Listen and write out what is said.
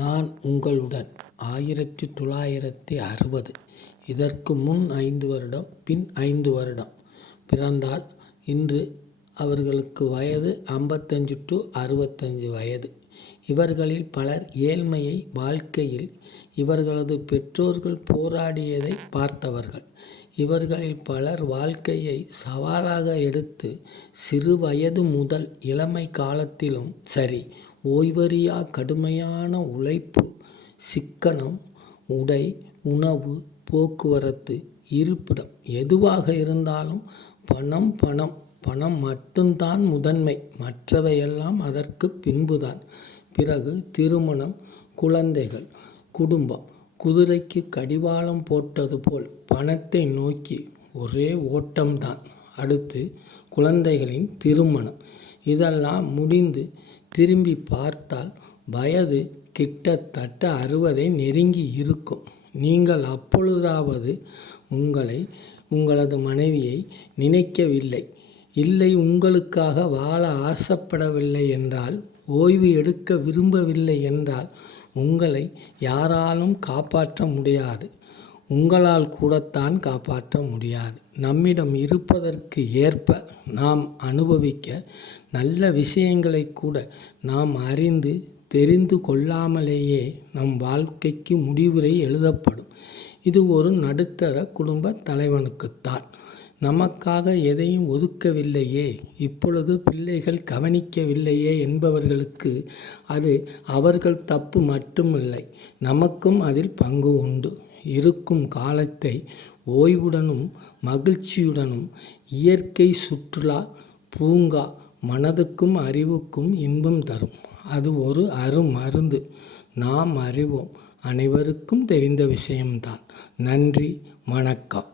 நான் உங்களுடன் 1960 இதற்கு முன் 5 வருடம் பின் 5 வருடம் பிறந்தால் இன்று அவர்களுக்கு வயது 55 to 65 வயது. இவர்களில் பலர் ஏழ்மையை வாழ்க்கையில் இவர்களது பெற்றோர்கள் போராடியதை பார்த்தவர்கள். இவர்களில் பலர் வாழ்க்கையை சவாலாக எடுத்து சிறு வயது முதல் இளமை காலத்திலும் சரி ஓய்வறியா கடுமையான உழைப்பு, சிக்கனம், உடை, உணவு, போக்குவரத்து, இருப்பிடம் எதுவாக இருந்தாலும் பணம் பணம் பணம் மட்டும்தான் முதன்மை, மற்றவையெல்லாம் அதற்கு பின்புதான். பிறகு திருமணம், குழந்தைகள், குடும்பம். குதிரைக்கு கடிவாளம் போட்டது போல் பணத்தை நோக்கி ஒரே ஓட்டம்தான். அடுத்து குழந்தைகளின் திருமணம். இதெல்லாம் முடிந்து திரும்பி பார்த்தால் வயது கிட்டத்தட்ட 60 நெருங்கி இருக்கும். நீங்கள் அப்பொழுதாவது உங்களது மனைவியை நினைக்கவில்லை, இல்லை உங்களுக்காக வாழ ஆசைப்படவில்லை என்றால், ஓய்வு எடுக்க விரும்பவில்லை என்றால் உங்களை யாராலும் காப்பாற்ற முடியாது. உங்களால் கூடத்தான் காப்பாற்ற முடியாது. நம்மிடம் இருப்பதற்கு ஏற்ப நாம் அனுபவிக்க நல்ல விஷயங்களை கூட நாம் அறிந்து தெரிந்து கொள்ளாமலேயே நம் வாழ்க்கைக்கு முடிவுரை எழுதப்படும். இது ஒரு நடுத்தர குடும்ப தலைவனுக்குத்தான். நமக்காக எதையும் ஒதுக்கவில்லையே, இப்பொழுது பிள்ளைகள் கவனிக்கவில்லையே என்பவர்களுக்கு அது அவர்கள் தப்பு மட்டுமில்லை, நமக்கும் அதில் பங்கு உண்டு. இருக்கும் காலத்தை ஓய்வுடனும் மகிழ்ச்சியுடனும் இயற்கை சுற்றுலா பூங்கா மனதுக்கும் அறிவுக்கும் இன்பம் தரும். அது ஒரு அருமருந்து. நாம் அறிவோம், அனைவருக்கும் தெரிந்த விஷயம்தான். நன்றி, வணக்கம்.